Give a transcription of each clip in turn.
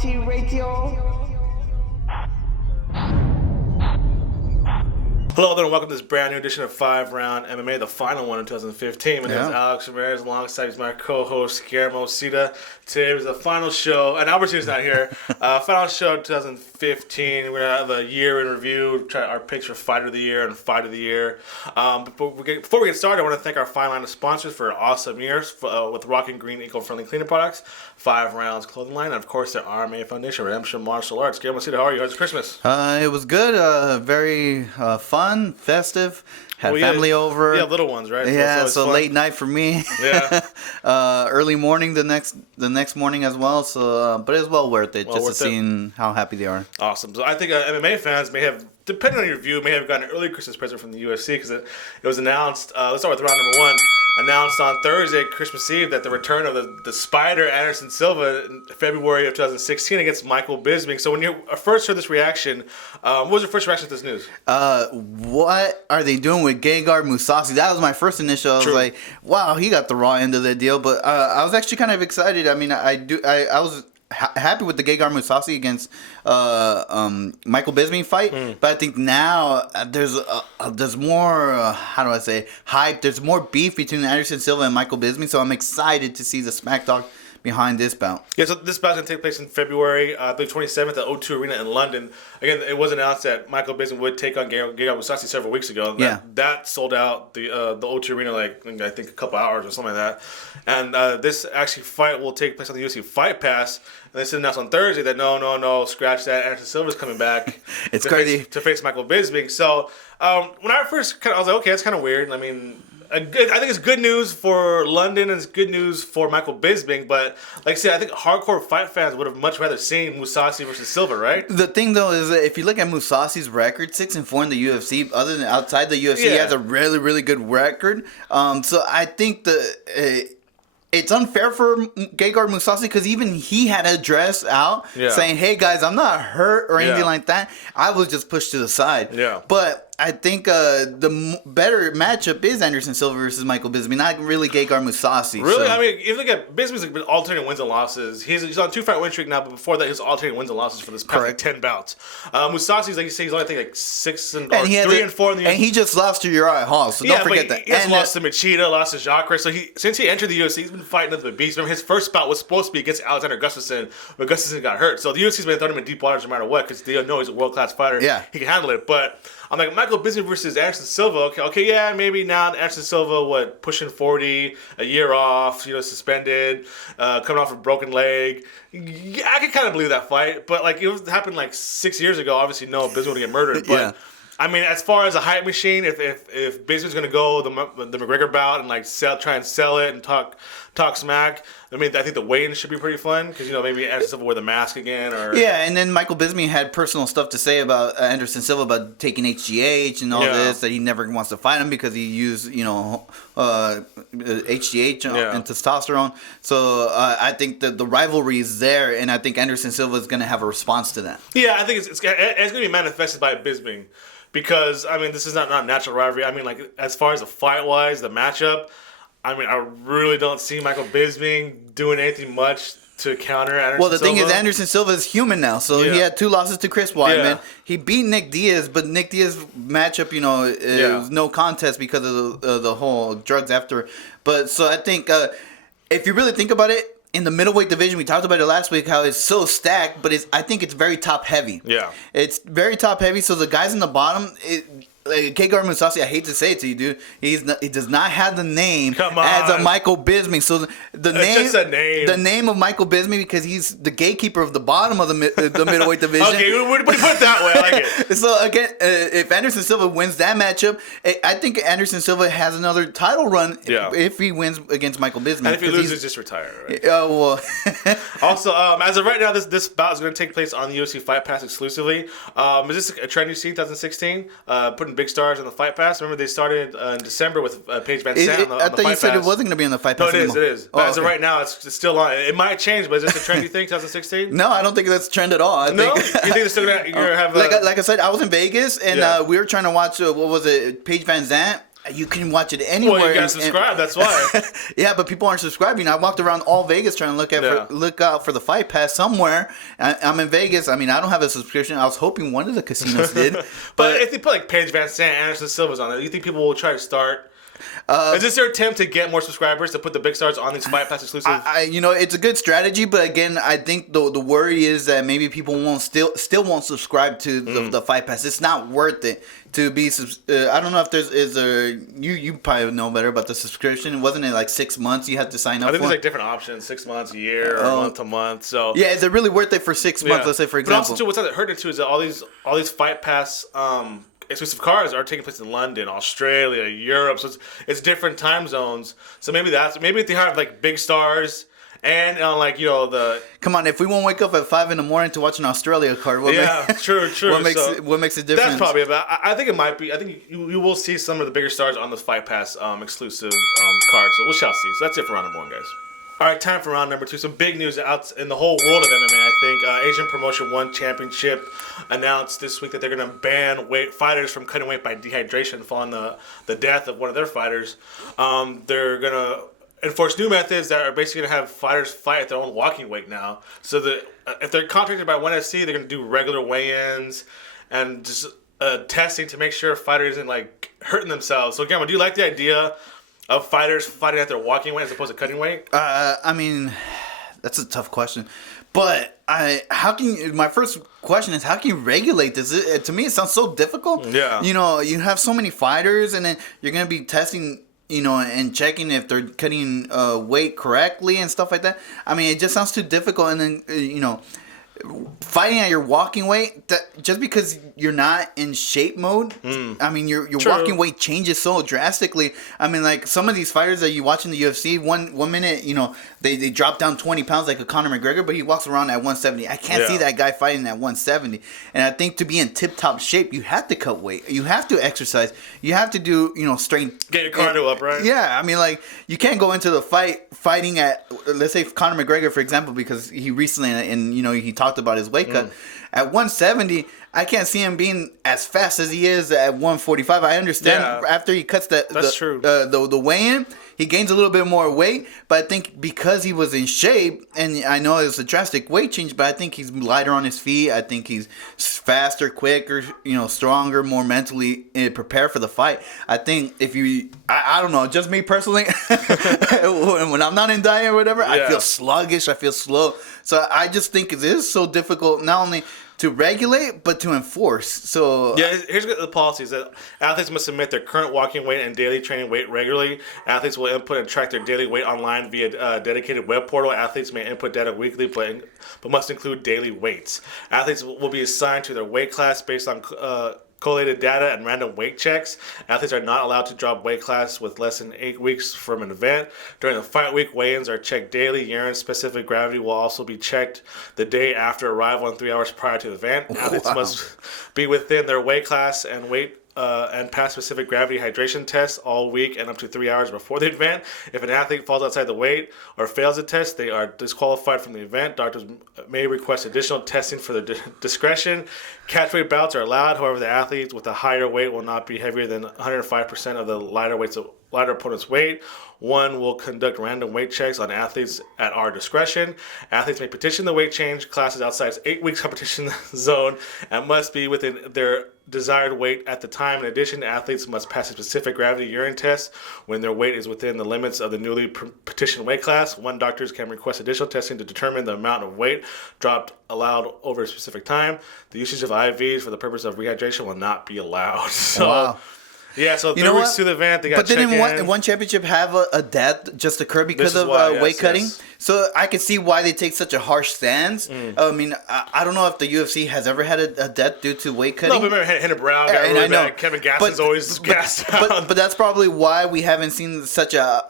Quality Radio. Hello there and welcome to this brand new edition of 5RoundMMA, the final one in 2015. My name is Alex Ramirez, alongside my co-host Guillermo Cita. Today was the final show, and Albertina's not here. Final show of 2015. We're going to have a year in review, try our picks for Fighter of the Year and Fight of the Year. Before we get started, I want to thank our fine line of sponsors for awesome years with Rock and Green eco-friendly cleaning products, 5 Rounds clothing line, and of course the RMA Foundation, Redemption Martial Arts. Guillermo Cita, how are you? How's Christmas? It was good. Very fun, festive. Had family over. Yeah, little ones, right? Yeah, so late night for me. Yeah. Early morning the next morning as well. So, but it was well worth it just to see how happy they are. Awesome. So I think MMA fans may have, depending on your view, may have gotten an early Christmas present from the UFC because it was announced. Let's start with round number one. Announced on Thursday, Christmas Eve, that the return of the Spider Anderson Silva in February of 2016 against Michael Bisping. So when you first heard this reaction, what was your first reaction to this news? What are they doing with Gegard Mousasi? That was my first initial. I was like, wow, he got the raw end of the deal. But I was actually kind of excited. I mean, I was happy with the Gegard Mousasi against Michael Bisping fight, but I think now there's more how do I say hype. There's more beef between Anderson Silva and Michael Bisping, so I'm excited to see the smack talk behind this bout. Yeah, so this bout's going to take place in February, I believe 27th at O2 Arena in London. Again, it was announced that Michael Bisping would take on Gegard Mousasi several weeks ago. That sold out the O2 Arena I think a couple hours or something like that. And this actually fight will take place on the UFC Fight Pass. And this is announced on Thursday that no, scratch that. Anderson Silva's coming back. It's crazy to face Michael Bisping. So when I first I was like, okay, that's kind of weird. I mean, I think it's good news for London and it's good news for Michael Bisping, but like I said, I think hardcore fight fans would have much rather seen Mousasi versus Silva, right? The thing though is that if you look at Mousasi's record, 6-4 in the UFC, other than outside the UFC, he has a really, really good record. So I think it's unfair for Gegard Mousasi because even he had to address out saying, hey guys, I'm not hurt or anything like that. I was just pushed to the side. Yeah. But I think the better matchup is Anderson Silva versus Michael Bisping, not really Gegard Mousasi. Really? So. I mean, if you look at Bisping's been alternating wins and losses. He's on a 2-fight win streak now, but before that, he was alternating wins and losses for this past 10 bouts. Mousasi's, like you say, he's only, I think, 3-4 in the UFC. And he just lost to Uriah Hall, so don't forget that. He has lost to Machida, lost to Jacare. So since he entered the UFC, he's been fighting nothing but beasts. Remember, his first bout was supposed to be against Alexander Gustafsson, but Gustafsson got hurt. So the UFC's been throwing him in deep waters no matter what because they know he's a world-class fighter. Yeah. He can handle it, but I'm like, Michael Bisping versus Anderson Silva. Okay, yeah, maybe now Anderson Silva, pushing 40, a year off, suspended, coming off a broken leg. Yeah, I can kind of believe that fight, but it happened 6 years ago. Obviously, no, Bisping would get murdered, but. I mean, as far as a hype machine, if Bisping's going to go the McGregor bout and try and sell it and talk smack, I mean, I think the weigh-in should be pretty fun because maybe Anderson Silva wear the mask again or and then Michael Bisping had personal stuff to say about Anderson Silva about taking HGH and all this, that he never wants to fight him because he used HGH and testosterone. So I think that the rivalry is there, and I think Anderson Silva is going to have a response to that. Yeah, I think it's going to be manifested by Bisping. Because, I mean, this is not natural rivalry. I mean, as far as the fight-wise, the matchup, I mean, I really don't see Michael Bisping doing anything much to counter Anderson Silva. Well, the thing is, Anderson Silva is human now. So he had 2 losses to Chris Weidman. He beat Nick Diaz, but Nick Diaz's matchup, it was no contest because of the whole drugs after. But so I think if you really think about it, in the middleweight division, we talked about it last week, how it's so stacked, but I think it's very top heavy. Yeah. It's very top heavy, so the guys in the bottom, Gegard Mousasi, I hate to say it to you, dude. He does not have the name as a Michael Bisping. So the name of Michael Bisping, because he's the gatekeeper of the bottom of the middleweight division. Okay, we put it that way. I like it. So again, if Anderson Silva wins that matchup, I think Anderson Silva has another title run if he wins against Michael Bisping. And if he loses, just retire. Right? Well. Also, as of right now, this bout is going to take place on the UFC Fight Pass exclusively. Is this a trend you see in 2016? Putting big stars on the Fight Pass. Remember, they started in December with Paige Van Zandt on the Fight Pass. I thought you said it wasn't going to be on the Fight Pass anymore. No, it is. But as of right now, it's still on. It might change, but is this a trend you think, 2016? No, I don't think that's a trend at all. You think it's still going to have... Like I said, I was in Vegas, and we were trying to watch, Paige Van Zandt You can watch it anywhere. Well, you gotta subscribe. That's why. Yeah, but people aren't subscribing. I walked around all Vegas trying to look out for the Fight Pass somewhere. I'm in Vegas. I mean, I don't have a subscription. I was hoping one of the casinos did. but if they put like Paige Van Sant, Anderson Silva's on it, do you think people will try to start? Is this their attempt to get more subscribers to put the big stars on these Fight Pass exclusive? It's a good strategy, but again, I think the worry is that maybe people won't still won't subscribe to the Fight Pass. It's not worth it to be. I don't know if you probably know better about the subscription. Wasn't it like 6 months you had to sign up? I think for? there's like different options: 6 months, a year, or month to month. So yeah, is it really worth it for 6 months? Let's say for example. But also too, what's hurting too is that all these Fight Pass exclusive cards are taking place in London, Australia, Europe. So it's different time zones. So maybe if they have like big stars and Come on, if we won't wake up at 5 a.m. to watch an Australia card, true. What makes a difference? That's probably about. I think it might be. I think you will see some of the bigger stars on the Fight Pass exclusive cards. So we shall see. So that's it for round number 1, guys. All right, time for round number 2. Some big news out in the whole world of MMA, I think. Asian Promotion 1 Championship announced this week that they're going to ban fighters from cutting weight by dehydration following the death of one of their fighters. They're going to enforce new methods that are basically going to have fighters fight at their own walking weight now. So that if they're contracted by 1FC, they're going to do regular weigh-ins and just testing to make sure a fighter isn't like hurting themselves. So, Gamma, do you like the idea of fighters fighting at their walking weight as opposed to cutting weight? I mean, that's a tough question. But my first question is, how can you regulate this? To me, it sounds so difficult. Yeah. You have so many fighters, and then you're going to be testing, and checking if they're cutting weight correctly and stuff like that. I mean, it just sounds too difficult. And then, fighting at your walking weight, just because you're not in shape mode, I mean, your walking weight changes so drastically. I mean, like some of these fighters that you watch in the UFC, one minute, they drop down 20 pounds like a Conor McGregor, but he walks around at 170. I can't see that guy fighting at 170. And I think to be in tip-top shape, you have to cut weight. You have to exercise. You have to do, strength. Get your cardio up, right? Yeah, I mean, like, you can't go into the fighting at, let's say, Conor McGregor, for example, because he recently, and he talked about his weight cut. At 170, I can't see him being as fast as he is at 145. I understand after he cuts the weigh-in, he gains a little bit more weight, but I think because he was in shape, and I know it's a drastic weight change, but I think he's lighter on his feet. I think he's faster, quicker, stronger, more mentally prepared for the fight. I think if I don't know, just me personally, when I'm not in diet or whatever, I feel sluggish, I feel slow. So I just think it is so difficult, not only to regulate, but to enforce. So here's the policy: is that athletes must submit their current walking weight and daily training weight regularly. Athletes will input and track their daily weight online via a dedicated web portal. Athletes may input data weekly, but must include daily weights. Athletes will be assigned to their weight class based on collated data and random weight checks. Athletes are not allowed to drop weight class with less than 8 weeks from an event. During the fight week, weigh-ins are checked daily. Urine specific gravity will also be checked the day after arrival and 3 hours prior to the event. Athletes must be within their weight class and weight and pass specific gravity hydration tests all week and up to 3 hours before the event. If an athlete falls outside the weight or fails the test, they are disqualified from the event. Doctors may request additional testing for their discretion. Catch weight bouts are allowed. However, the athletes with a higher weight will not be heavier than 105% of the lighter opponent's weight. One will conduct random weight checks on athletes at our discretion. Athletes may petition the weight change classes outside 8 weeks competition zone and must be within their desired weight at the time. In addition, athletes must pass a specific gravity urine test when their weight is within the limits of the newly petitioned weight class. Doctors can request additional testing to determine the amount of weight dropped allowed over a specific time. The usage of IVs for the purpose of rehydration will not be allowed. So. Wow. Yeah, so 3 weeks to the event, they got check in. But didn't one championship have a death just occur because of weight cutting? Yes. So I can see why they take such a harsh stance. I mean, I don't know if the UFC has ever had a death due to weight cutting. No, but remember, Henry Brown got really bad. Kevin Gaston's always gassed out. But that's probably why we haven't seen such a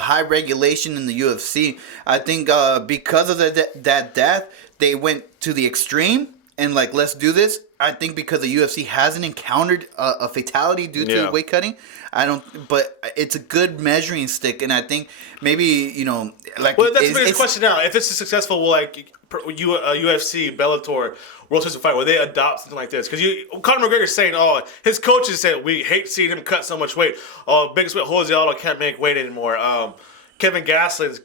high regulation in the UFC. I think because of that death, they went to the extreme. And let's do this, I think because the UFC hasn't encountered a fatality due to weight cutting, but it's a good measuring stick, and I think maybe like. Well, that's the biggest question now. If this is successful, will UFC, Bellator, World Series of Fight, will they adopt something like this? Because Conor McGregor's saying, his coaches said we hate seeing him cut so much weight. Biggest weight, Jose Aldo can't make weight anymore. Kevin Gastelum's,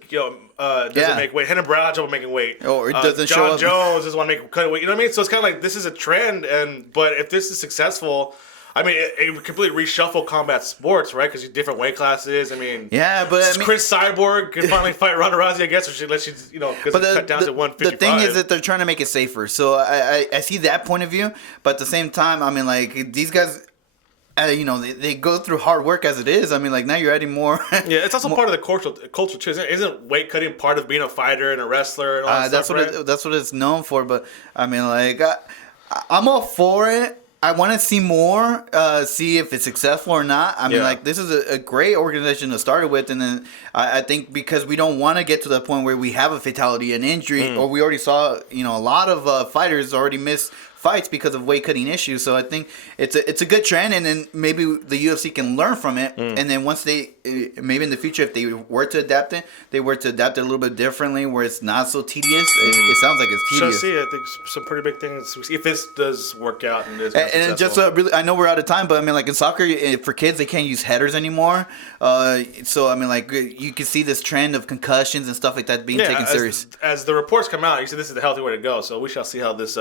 doesn't make weight. Henry Brown trouble making weight. Or it doesn't show up. John Jones doesn't want to cut weight. You know what I mean? So it's kind of like this is a trend, but if this is successful, I mean, it would completely reshuffle combat sports, right? Because different weight classes. I mean, Chris Cyborg can finally fight Ronda Rousey, I guess, or she lets cut down to 155. The thing is that they're trying to make it safer. So I see that point of view, but at the same time, I mean, like these guys. They go through hard work as it is. I mean, like now you're adding more. Yeah, it's also part of the culture too. Isn't weight cutting part of being a fighter and a wrestler and all that that's stuff, right? That's what it's known for. But I mean, like I'm all for it. I want to see more, see if it's successful or not. I mean, like this is a great organization to start with, and then I think because we don't want to get to the point where we have a fatality, an injury, or we already saw a lot of fighters already miss fights because of weight cutting issues. So I think it's a good trend, and then maybe the UFC can learn from it. And then once they maybe in the future, if they were to adapt it, a little bit differently, where it's not so tedious. It sounds like it's tedious. So see, I think some pretty big things. If this does work out and is and just really, I know we're out of time, but I mean, like in soccer, for kids, they can't use headers anymore. So I mean, like you can see this trend of concussions and stuff like that being taken serious. As the reports come out, you see this is the healthy way to go. So we shall see how this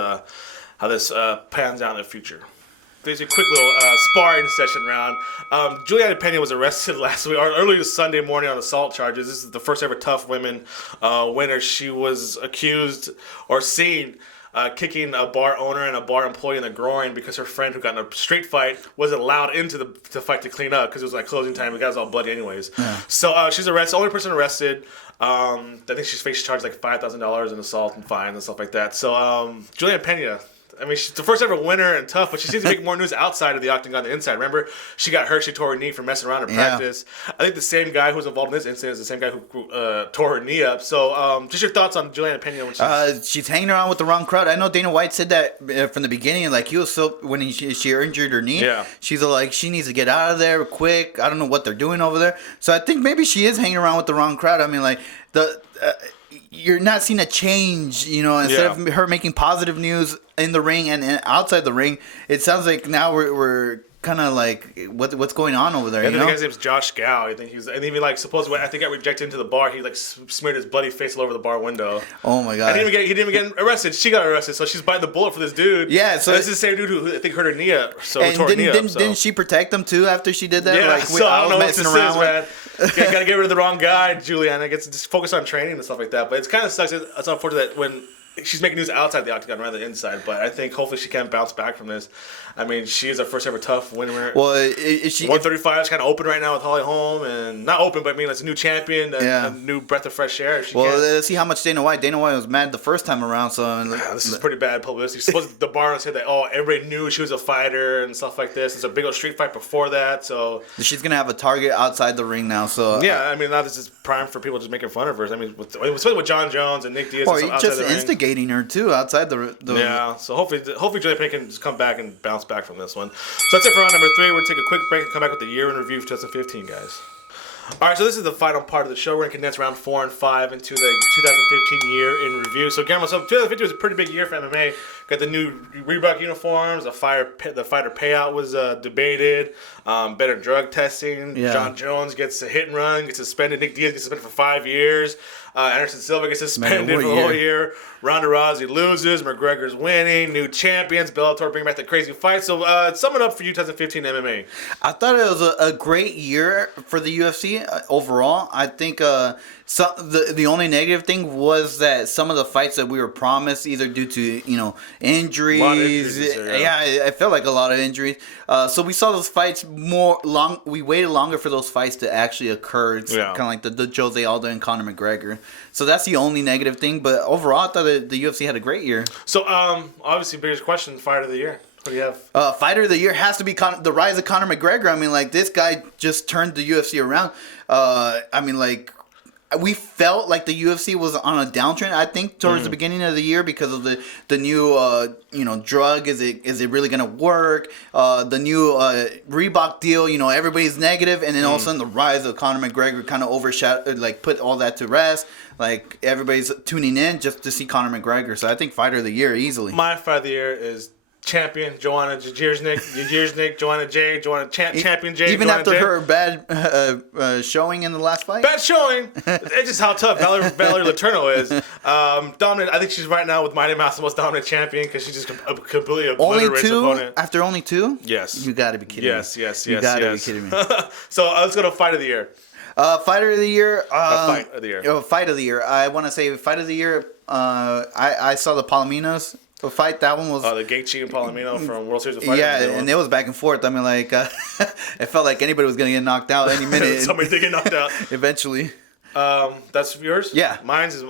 pans out in the future. There's a quick little sparring session round. Juliana Pena was arrested last week, or early Sunday morning on assault charges. This is the first ever Tough Women winner. She was accused or seen kicking a bar owner and a bar employee in the groin because her friend who got in a street fight wasn't allowed into the fight to clean up because it was like closing time. The guy was all bloody anyways. Yeah. So she's arrested. Only person arrested. I think she's faced charges like $5,000 in assault and fines and stuff like that. So Juliana Pena. I mean, she's the first ever winner and Tough, but she seems to make more news outside of the octagon than inside. Remember, she got hurt. She tore her knee from messing around in practice. I think the same guy who was involved in this incident is the same guy who tore her knee up. So just your thoughts on Juliana Pena when she's hanging around with the wrong crowd. I know Dana White said that from the beginning. Like, he was so when she injured her knee, she's like, she needs to get out of there quick. I don't know what they're doing over there. So I think maybe she is hanging around with the wrong crowd. I mean, like, you're not seeing a change, instead of her making positive news in the ring and outside the ring, it sounds like now we're kind of like what's going on over there. I think the guy's name's Josh Gow. I think and even like supposedly I think got rejected into the bar. He like smeared his bloody face all over the bar window. Oh my god! And he didn't even get arrested. She got arrested, so she's biting the bullet for this dude. Yeah, so this is the same dude who I think hurt her knee up. So and didn't she protect them too after she did that? Yeah, like, so I don't know what this is, man. Gotta get rid of the wrong guy. Juliana gets to just focus on training and stuff like that. But it's kind of sucks. It's unfortunate that when she's making news outside the octagon rather than inside. But I think hopefully she can bounce back from this. I mean, she is our first ever Tough winner. Well, is she 135 is kind of open right now with Holly Holm, and not open, but I mean it's a new champion, a new breath of fresh air. Let's see how much Dana White was mad the first time around. So this is pretty bad publicity. Supposedly the bar said that everybody knew she was a fighter and stuff like this. There's a big old street fight before that, so she's gonna have a target outside the ring now. So I mean now this is prime for people just making fun of her. I mean, especially with John Jones and Nick Diaz, or just instigating her too outside the So hopefully Juliana Pena can just come back and bounce back from this one. So that's it for round number 3. We're going to take a quick break and come back with the year in review of 2015, guys. All right, so this is the final part of the show. We're going to condense round 4 and 5 into the 2015 year in review. So, Guillermo, 2015 was a pretty big year for MMA. Got the new Reebok uniforms. The fighter payout was debated. Better drug testing. Yeah. John Jones gets a hit and run, gets suspended. Nick Diaz gets suspended for 5 years. Anderson Silva gets suspended for the whole year. Ronda Rousey loses. McGregor's winning. New champions. Bellator bringing back the crazy fight. So, sum it up for you, 2015 MMA. I thought it was a great year for the UFC overall. I think the only negative thing was that some of the fights that we were promised, either due to injuries. I felt like a lot of injuries. So we saw those fights we waited longer for those fights to actually occur. It's kind of like the Jose Aldo and Conor McGregor. So that's the only negative thing. But overall, I thought the UFC had a great year. So obviously, biggest question: fighter of the year. What do you have? Fighter of the year has to be the rise of Conor McGregor. I mean, like, this guy just turned the UFC around. I mean, like, we felt like the UFC was on a downtrend. I think towards the beginning of the year because of the new drug. Is it really gonna work? The new Reebok deal. Everybody's negative, and then all of a sudden the rise of Conor McGregor kind of overshadowed, like put all that to rest. Like everybody's tuning in just to see Conor McGregor. So I think fighter of the year easily. My fighter of the year is champion Joanna Jędrzejczyk, champion J. Even Joanna after J. her bad showing in the last fight. Bad showing. It's just how tough Valerie Letourneau is. Dominant. I think she's right now with Mighty Mouse the most dominant champion because she's just completely obliterates opponent. After only 2? Yes. You got to be kidding me. Yes. You got to be kidding me. So let's go to fight of the year. Fighter of the year. Fight of the year. Fight of the year. I want to say fight of the year. I saw the Palominos fight. That one was the Gaethje and Palomino from World Series of Fighting. Yeah, and it was back and forth. I mean, like it felt like anybody was gonna get knocked out any minute. Somebody did get knocked out eventually. That's yours. Yeah, mine's is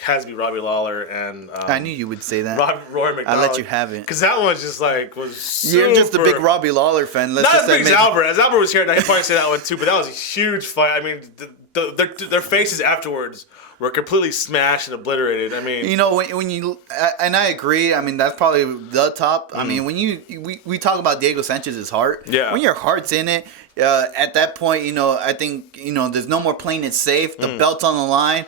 has to be Robbie Lawler and I knew you would say that. Rory McDonald. I let you have it because that one was just like super... You're just a big Robbie Lawler fan. Not as big as Albert. As Albert was here, and I could probably say that one too. But that was a huge fight. I mean, their faces afterwards were completely smashed and obliterated. I mean, when you and I agree. I mean, that's probably the top. I mean, when we talk about Diego Sanchez's heart. Yeah. When your heart's in it, at that point, I think there's no more playing it safe. The belt's on the line.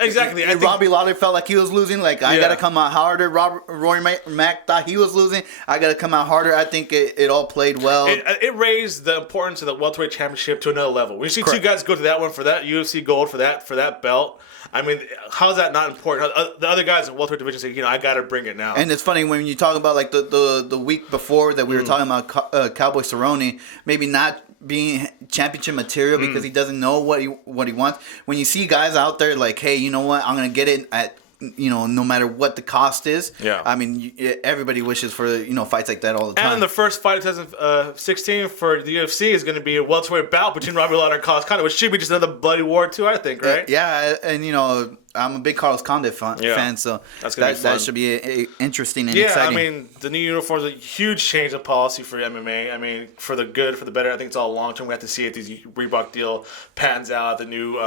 Exactly. And Robbie Lawler felt like he was losing. Like I gotta come out harder. Rory Mac thought he was losing. I gotta come out harder. I think it all played well. It raised the importance of the welterweight championship to another level. We see two guys go to that one for that UFC gold for that belt. I mean, how is that not important? The other guys in the welterweight division say, I got to bring it now. And it's funny when you talk about like the week before that we were talking about Cowboy Cerrone maybe not being championship material because he doesn't know what he wants. When you see guys out there like, hey, you know what? I'm gonna get it at no matter what the cost is. Yeah. I mean, everybody wishes for fights like that all the time. And the first fight of 2016 for the UFC is going to be a welterweight bout between Robbie Lawler and Carlos Condit, which should be just another bloody war too, I think, right? Yeah, and I'm a big Carlos Condit fan, so that should be interesting and exciting. I mean, the new uniform is a huge change of policy for MMA. I mean, for the good, for the better. I think it's all long term. We have to see if this Reebok deal pans out. The new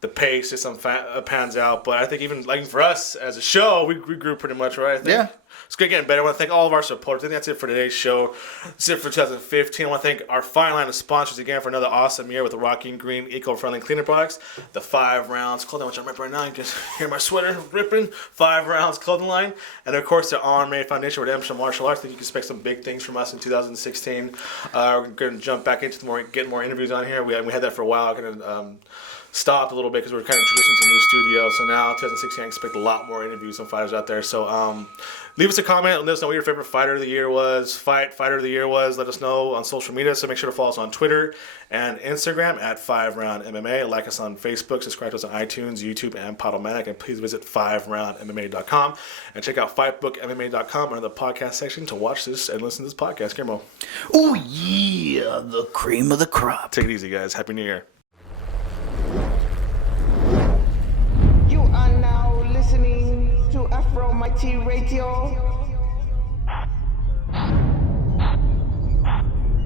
the pay system pans out. But I think even like for us as a show, we grew pretty much, right? I think. Yeah. It's getting better. I want to thank all of our supporters. I think that's it for today's show. That's it for 2015. I want to thank our fine line of sponsors again for another awesome year with the Rocky and Green eco-friendly cleaning products, the 5 Rounds clothing, which I'm ripping right now. You can hear my sweater ripping. 5 Rounds clothing line, and of course the RMMA Foundation Redemption Martial Arts. I think you can expect some big things from us in 2016. We're going to jump back into getting more interviews on here. We had that for a while. Going to stopped a little bit because we were kind of introducing to a new studio. So now 2016, I expect a lot more interviews from fighters out there. So leave us a comment. Let us know what your favorite fighter of the year was. Fighter of the year was. Let us know on social media. So make sure to follow us on Twitter and Instagram at FiveRoundMMA. Like us on Facebook. Subscribe to us on iTunes, YouTube, and Podomatic. And please visit FiveRoundMMA.com and check out FightBookMMA.com under the podcast section to watch this and listen to this podcast. Guillermo. Oh yeah, the cream of the crop. Take it easy, guys. Happy New Year. You are now listening to FRMMA Radio.